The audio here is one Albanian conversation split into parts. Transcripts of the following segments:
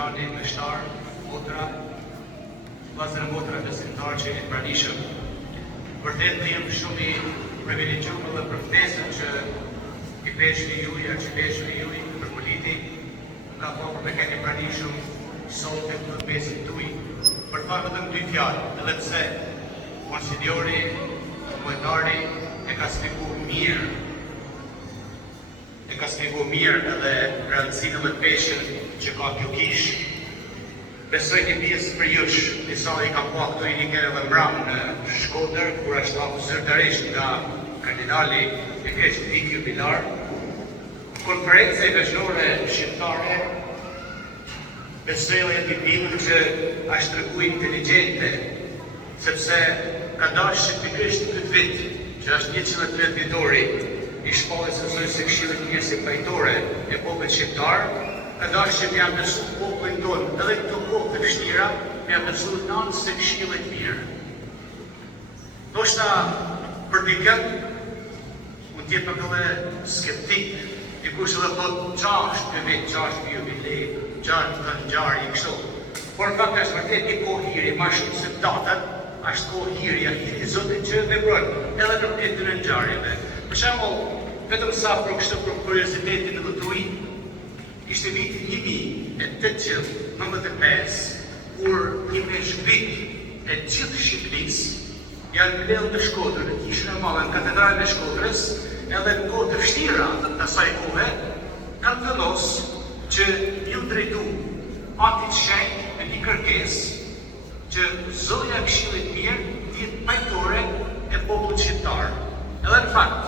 Gjani, Meshtar, motra, vllazër e motra besimtar që jeni pranishëm. Vërtet jam shumë i privilegjuar dhe për ftesën që i peshni juj, që peshni juj për politi, nga popër me keni pranishëm sot e këtë besit tuj. Për të vetëm dy fjalë, edhe pse Monsignori, Mojtari e ka shpjeguar mirë. E ka shpjeguar mirë edhe rëndësinë dhe peshën që ka kjo kishë. Besoj një pjesë për jush, disa i kam pa këtu i një kere dhe mbram në Shkodër, kur është laku zyrtarisht nga kardinali e keqë Vikju Pilar. Konferenca i veçnore shqiptare, besoj e një pilën që është tregu inteligente, sepse ka dash shqiptikisht këtë vit, që është 130 vitori, i shpallës se Këshillit Mirë si pajtore e popullit shqiptar, ka dash që m'ja besu popullin tonë, edhe këto kohë të vështira, m'ja besu nënë se Këshillit Mirë. Do shta për dikën, mund t'jetë për këlle skeptik, dikush edhe thot, qa është për vit, qa është për jubilej, qa është të ngjarje i kështu. Por në fakt është vërtet një kohë hiri, ma shumë se datët, është kohë hirja, hiri Zotit që veprojnë, edhe në këtë në ngjarjeve. Për shembull, vetëm sa për kështu për kuriozitetin e tuaj, ishte viti 1895, kur një meshkvit e gjithë Shqipërisë janë mbledhur në Shkodër, në kishën e madhe në katedralën e Shkodrës, edhe në kohë të vështira të asaj kohe, kanë vendosur që ju drejtu atit shenjtë me një kërkesë që Zoja e Këshillit Mirë të jetë pajtore e popullit shqiptar. Edhe në fakt,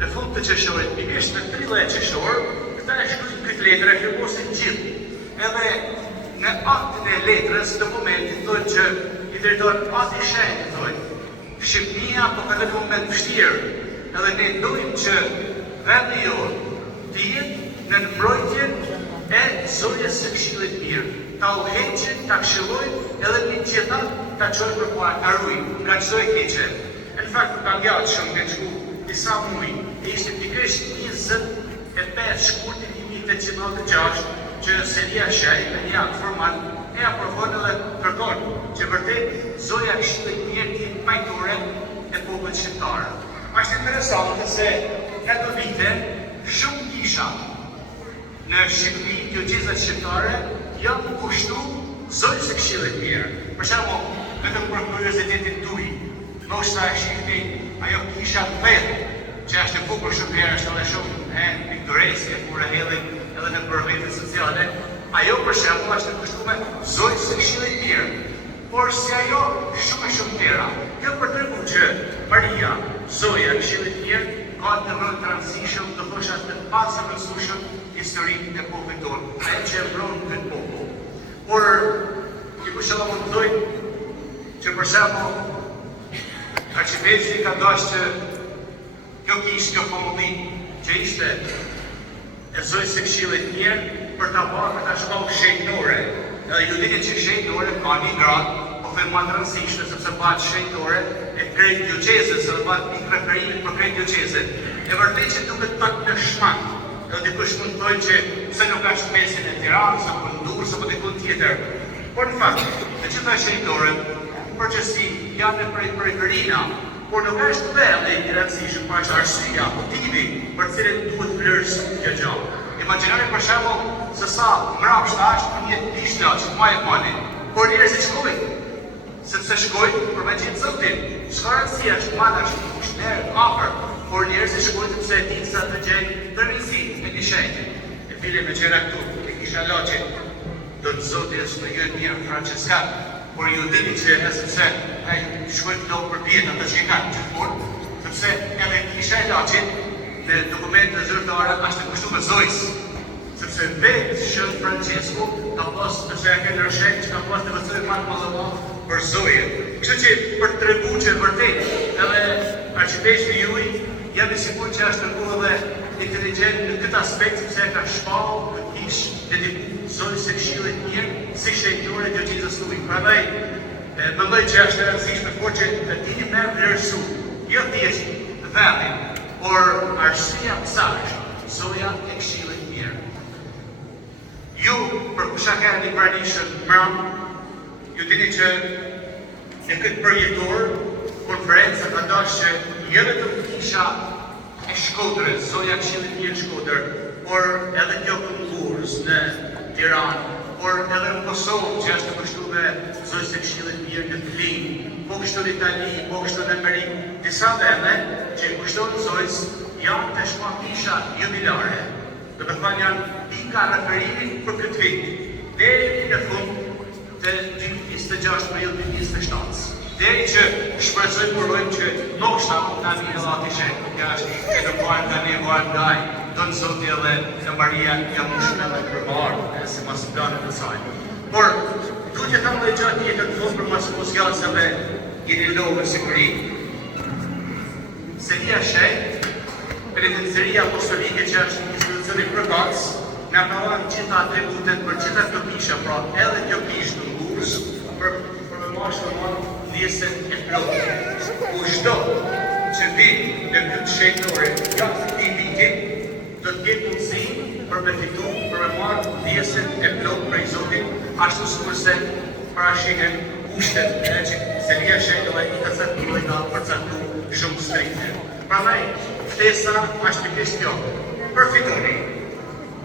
në fund të qershorit, pikërisht në 13 qershor, këta e shkruajnë këtë letër e firmosin gjithë. Edhe në aktin e letrës të momentit thonë që i drejton ati shenjtë thonë, Shqipëria po ka në moment vështirë, edhe ne dojmë që vendi jonë të jetë në mbrojtjen e Zotës së Këshillit Mirë, ta uheqin, ta këshillojnë edhe një gjitha ta qojnë për kuar, ta rujnë, nga qëto e keqe. Në fakt, ka ngjatë shumë në shku disa muj, e ishte pikërisht 25 shkurtit 1896, që Selia Shej, me një akt formal, e aprovon edhe kërkon që vërtet Zoja e Këshillit Mirë të jetë pajtore e popullit shqiptar. Është interesante se në ato vite shumë kisha në Shqipëri, diocezat shqiptare, janë kushtu Zotës së Këshillit Mirë. Për shembull, vetëm për kuriozitetin tuaj, ndoshta e shihni ajo kisha vetë, që është e bukur shumë herë, është edhe shumë piktoreske kur e hedhin edhe në rrjetet sociale. Ajo për shembull është e kushtuar Zotës së Këshillit Mirë. Por si ajo shumë tjera. Kjo për treguar që Maria, Zoja e Këshillit Mirë, ka të rol të rëndësishëm, të thosha të pasërmësueshëm historinë e popullit tonë, ai që e mbron këtë popull. Por dikush edhe mund të thojë që për shembull arkitekti ka dashur që kjo kishë, kjo famulli që ishte e Zotës së Këshillit Mirë për ta bërë këta shkollë shenjtore. Edhe ju dini që shenjtore ka një gradë, po them më të rëndësishme sepse bëhet shenjtore e krejt diocezës, edhe bëhet pikë referimit për krejt diocezën. E vërtet që duket pak në shmak. Edhe dikush mund të thojë që pse nuk është mesin e Tiranës apo në Durrës apo diku tjetër. Por në fakt, të gjitha shenjtoret përgjithësi janë në periferina, por nuk është vende i rëndësishëm, por është arsyeja, motivi për cilën duhet vlerësuar kjo gjë. Imagjinoni për shembull se sa mbrapsht është një pishtë që më e pani, por njerëzit shkojnë, sepse shkojnë për me gjetë Zotin. Çfarë rëndësie është madhe, është kushter, afër, por njerëzit shkojnë sepse e dinë se atë gjejnë përmirësinë me një shenjë. E bile me gjëra këtu, e kisha laçin, do të Zoti është më i mirë Franceskan, por ju dini që sepse ai shkojnë këto për bjetë ato që kanë gjithmonë, sepse edhe kisha laçin në dokumentet zyrtare është e kushtuar Zojës, sepse vetë Shën Francesco ka pas përse ja kanë rëshek që ka pas të vësoj matë madhëma për Zojën. Kështu që për të tregu që vërtet edhe arkitekti juaj jam i sigurt që është treguar edhe inteligjent në këtë aspekt sepse ka shpallë këtë kishë dedikuar Zotës së Këshillit Mirë si shenjtore diocezës tuaj. Prandaj mendoj që është e rëndësishme por që të dini me vlerësu, jo thjesht vendin, por arsyeja pse është Zoja e Këshillit Mirë. Ju, për kusha kërë një pranishën mërëm, ju dini që në këtë përjetor, konferenca ka dash që jedhe të kisha e Shkodrës, zonja Këshillit Mirë Shkodër, por edhe kjo konkurës në Tiranë, por edhe në Kosovë që është të kështuve zonjës e Këshillit Mirë në Klinë, po kështu në Itali, po kështu në Amerikë, disa vende që kështu në zonjës janë të shmatisha jubilare. Dhe me thënë janë pika referimin për këtë vit, deri në fund të 26 prill 2027. Deri që shpresoj përvojmë që ndoshta nga një lati që ja është e në pojnë nga një vojnë gaj, do në Zoti edhe në Maria jam në shumë edhe përbarë, se mas planet të sajnë. Por, du që thamë dhe gjatë jetën të fund për mas mosjallësave jeni lovë në siguri. Seria Shej, Penitenciaria Apostolike që është institucioni përkatës, nga pravan gjitha atributet për gjitha këto kisha, pra edhe kjo kishë në ngurës, për me mashtë të manë njësën e plotën. Kushdo që vi në këtë shenjore, gjatë këtij viti, do të ketë mundësi për me fitu, për me marrë njësën e plotë prej Zotit, ashtu sikurse parashihen kushtet e që Seria Shej i ka caktuar nga përcaktu shumë strikte. Prandaj, ftesa është pikërisht kjo, përfitoni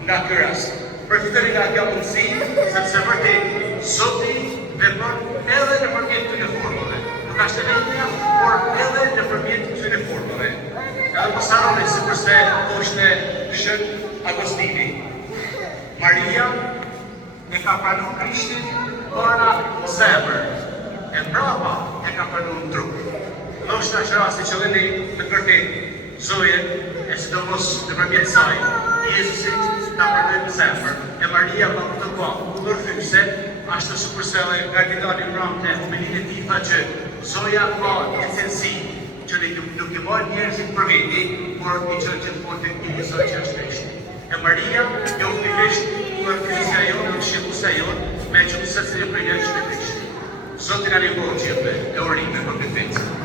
nga ky rast, përfitoni nga kjo mundësi, sepse vërtet Zoti vepron edhe nëpërmjet këtyre formave. Nuk është vetëm, por edhe nëpërmjet këtyre formave. Edhe mos harroni sikurse thoshte Shën Agostini, Maria e ka pranuar Krishtin para zemër, e mbrapa e ka pranuar në trup. Ndoshta është rasti që ne të vërtet Zoje, e sidomos nëpërmjet saj, Jezusit ta pranoi në zemër, e Maria pa të ndërfyse, ashtu sikurse edhe kardinali Bram në homilinë e tij tha që Zoja ka esenci që ne nuk i bëjmë njerëzit për veti, por i çon gjithmonë tek një Zot që është Krishti. E Maria jo fikisht ndërfyse ajo në shikuesa jon me çështën e prej njerëzve të Krishtit. Zoti na lëvon gjithë e urime për këtë.